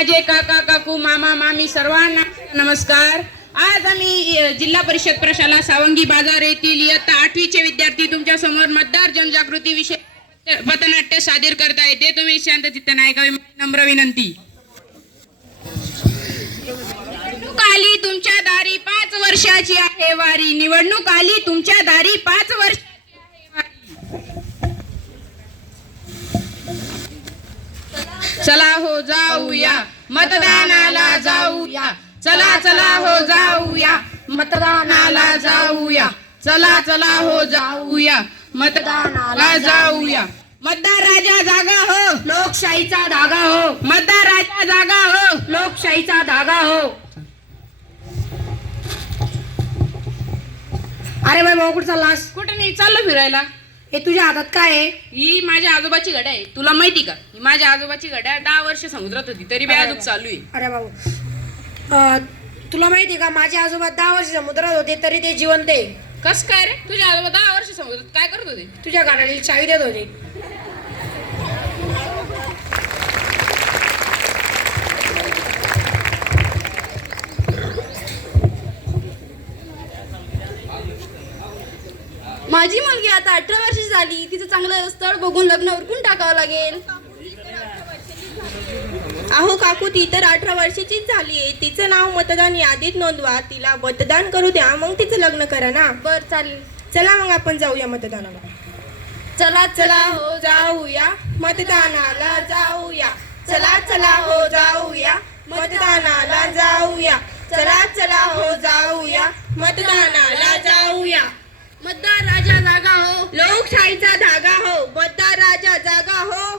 माझे काका काकू मामा मामी सर्वांना नमस्कार. आज आम्ही जिल्हा परिषद प्रशाला सावंगी बाजार येथील इयत्ता आठवीचे विद्यार्थी तुमच्यासमोर मतदार जनजागृती विषय पथनाट्य सादर करता येते. तुम्ही शांत चित्ताने ऐकावे नम्र विनंती. निवडणूक आली तुमच्या दारी पाच वर्षाची आहे वारी. निवडणूक आली तुमच्या दारी पाच वर्ष आहे वारी चला हो जाऊया. मतदानाला जाऊया. चला चला हो जाऊया. मतदानाला जाऊया. चला चला हो जाऊया. मतदानाला जाऊया. मतदार राजा जागा हो. लोकशाहीचा धागा हो. मतदार राजा जागा हो. लोकशाहीचा धागा हो. अरे बाई भाऊ कुठं चाललास? कुठे नाही चाललो फिरायला. हे तुझ्या हातात काय आहे? ही माझ्या आजोबाची घड्या आहे. तुला माहिती का? ही माझ्या आजोबाची घड्या दहा वर्ष समुद्रात होती. तरी बी अजून चालू आहे. अरे अं, तुला माहिती आहे का? माझे आजोबा दहा वर्ष समुद्रात होते तरी ते जिवंत आहे. कस काय रे? तुझ्या आजोबा दहा वर्ष समुद्रात काय करत होते? तुझ्या गाड्याला चावी देत होते. माझी मुलगी आता अठरा वर्षाची झाली तिचं चांगलं स्थळ बघून लग्न उरकून टाकावं लागेल. अहो काकू ती तर अठरा वर्षाचीच झाली आहे. तिचं नाव मतदान यादीत नोंदवा. तिला मतदान करू द्या मग तिचं लग्न करा ना. बर चालेल. चला मग आपण जाऊया मतदानाला. चला चला हो जाऊया. मतदानाला जाऊया. चला चला हो जाऊया. मतदानाला जाऊया. चला चला हो जाऊया. मतदानाला जाऊया. मतदार राजा जागा हो. लोकशाहीचा धागा हो. मतदार राजा जागा हो.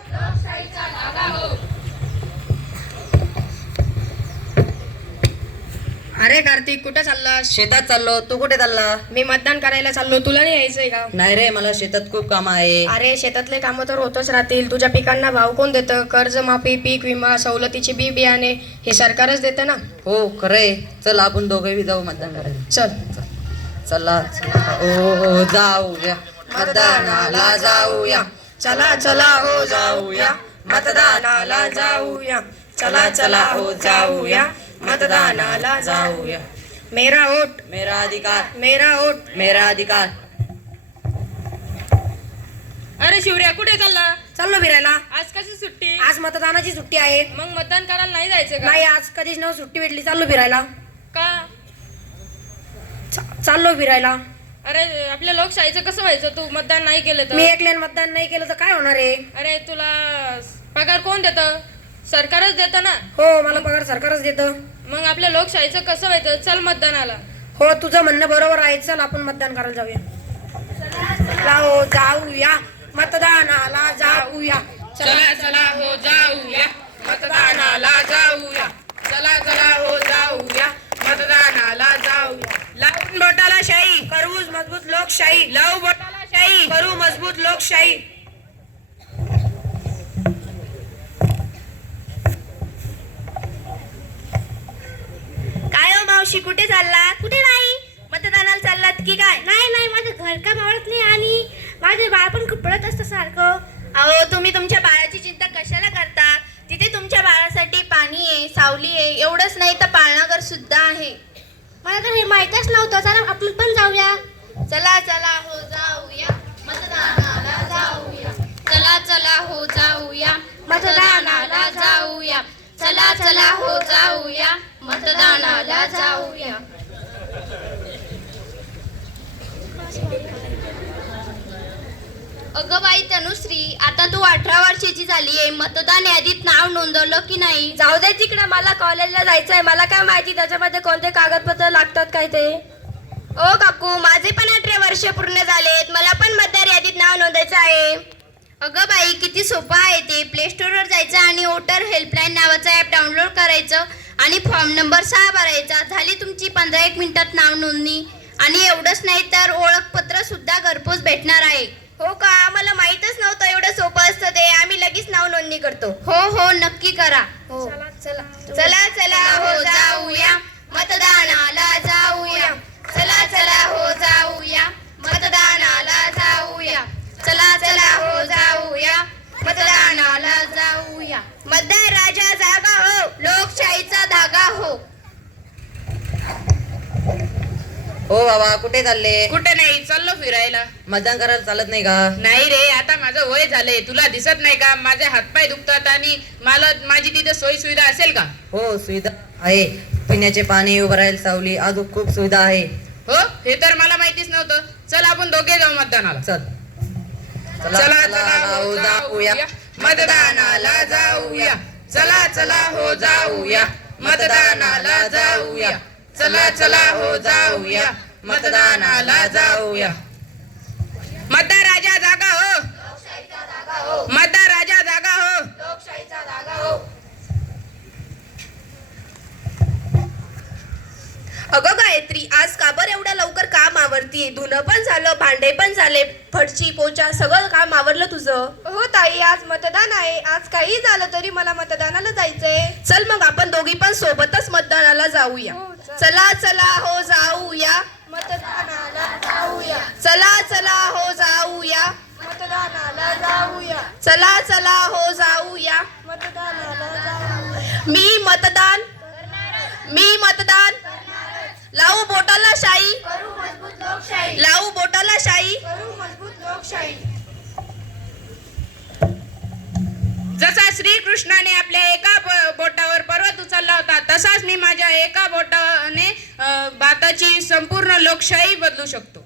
अरे कार्तिक कुठं चाललास? शेतात चाललो. तू कुठे चालला? मी मतदान करायला चाललो. तुला नाही यायचंय का? नाही रे मला शेतात खूप काम आहे. अरे शेतातले कामं तर होतच राहतील. तुझ्या पिकांना भाव कोण देतं? कर्जमाफी पीक विमा सवलतीची बी बियाणे हे सरकारच देतं ना? हो खरंय. चल आपण दोघेही जाऊ मतदान करायला. चल. चला चला. ओ जाऊया. मतदानाला जाऊया. चला चला हो जाऊया. मतदानाला जाऊया. चला चला हो जाऊया. मतदानाला जाऊया. मेरा वोट. मेरा अधिकार. मेरा वोट. मेरा अधिकार. अरे शिवऱ्या कुठे चालला? चाललो फिरायला. आज कशी सुट्टी? आज मतदानाची सुट्टी आहे. मग मतदान करायला नाही जायचं का? नाही आज कधीच नव सुट्टी भेटली. चाललो फिरायला. का? चा- चाललो फिरायला. अरे आपल्या लोकशाहीचं कसं व्हायचं? तू मतदान नाही केलं मी तर एकल्यान मतदान नाही केलं तर काय होणार आहे? अरे तुला पगार कोण देतं? सरकारच देतं ना? हो मला पगार सरकारच देतं. मग आपल्या लोकशाहीचं कसं व्हायचं? चल मतदानाला. हो तुझं म्हणणं बरोबर आहे. चल आपण मतदान करायला जाऊया. जाऊ जाऊया. मतदानाला जाऊया. चला. चला हो जाऊया. मतदानाला जाऊया चला चला हो जाऊया मतदानाला जाऊया लावून बोटाला शाही करू मजबूत लोकशाही लावू बोटाला शाही करू मजबूत लोकशाही. काय हो मावशी कुठे चालला कुठे नाही. मतदानाला चाललात की काय? नाही नाही माझं घर का मावळत नाही आणि माझे बाळ पण खूप पडत असतं सारखं. अहो तुम्ही तुमच्या बाळाची चिंता कशाला करता? तिथे तुमच्या बाळासाठी पाणी आहे सावली आहे एवढंच नाही तर पाळणाघर सुद्धा आहे. मला तर हे माहीतच नव्हतं. चला आपण पण जाऊया. चला चला हो जाऊया. मतदानाला जाऊया. चला चला हो जाऊया. मतदानाला जाऊया. चला चला हो जाऊया. मतदानाला जाऊया. अगं बाई तनुश्री आता तू अठरा वर्षाची झाली आहे. मतदान यादीत नाव नोंदवलं की नाही? जाऊ दे तिकडे. मला कॉलेजला जायचं आहे मला काय माहिती त्याच्यामध्ये कोणते कागदपत्र लागतात काय ते? ओ काकू माझे पण अठरा वर्ष पूर्ण झालेत. मला पण मतदार यादीत नाव नोंदायचं आहे. अगं बाई किती सोपं आहे ते. प्ले स्टोअरवर जायचं आणि वोटर हेल्पलाईन नावाचं ॲप डाउनलोड करायचं आणि फॉर्म नंबर सहा भरायचा. झाली तुमची पंधरा एक मिनिटात नाव नोंदणी. आणि एवढंच नाही तर ओळखपत्र सुद्धा घरपोच भेटणार आहे. हो का? आम्हाला माहीतच नव्हतं एवढं सोपं असतं ते. आम्ही लगेच नाव नोंदणी करतो. हो हो नक्की करा. हो. चला. चला चला. हो जाऊया. मतदानाला जाऊया. चला चला हो जाऊया. मतदानाला जाऊया. चला चला हो जाऊया. मतदानाला जाऊया. मतदान राजा जागा हो लोक हो बाबा कुठे चालले? कुठे नाही चाललो फिरायला. मतदान करायला चालत नाही का? नाही रे आता माझं वय झालंय तुला दिसत नाही का? माझे हातपाय दुखतात आणि मला माझी तिथे सोयी सुविधा असेल का? हो सुविधा आहे. पिण्याचे पाणी उभं राहायला सावली अजून खूप सुविधा आहे. हो हे तर मला माहितीच नव्हतं. चल आपण दोघे जाऊ मतदानाला. चल. चला चला हो जाऊया. मतदानाला जाऊया. चला चला हो जाऊया. मतदानाला जाऊया. चला चला हो जाऊया. मतदानाला जाऊया. मतदार राजा जागा हो. मतदार राजा जागा हो. अगं गायत्री आज का बरं एवढ्या लवकर काम आवरतीये? धुणं पण झालं भांडे पण झाले फडची पोचा सगळं काम आवरलं तुझं. हो ताई आज मतदान आहे. आज काही झालं तरी मला मतदानाला जायचंय. चल मग आपण दोघी पण सोबतच मतदानाला जाऊया. हो, चल. चला हो जाऊया. मतदानाला जाऊया. चला चला हो जाऊया. मतदानाला जाऊया. चला चला हो जाऊया. मतदानाला जाऊया. मी मतदान मी मतदान. लावू बोटाला शाई. कृष्णाने आपल्या एका बोटावर पर्वत उचलला होता. तसाच मी माझ्या एका बोटाने भारताची संपूर्ण लोकशाही बदलू शकतो.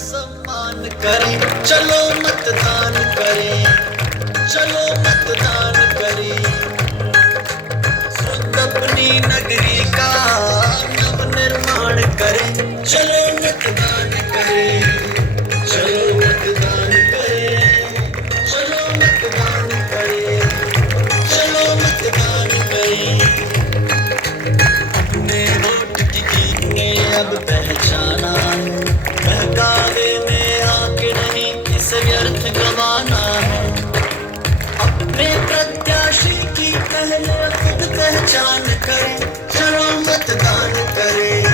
सम्मान करें। चलो मतदान करें। चलो मतदान करें। खुद अपनी नगरी का नव निर्माण करें। चलो पहचान करे चलो मतदान करे।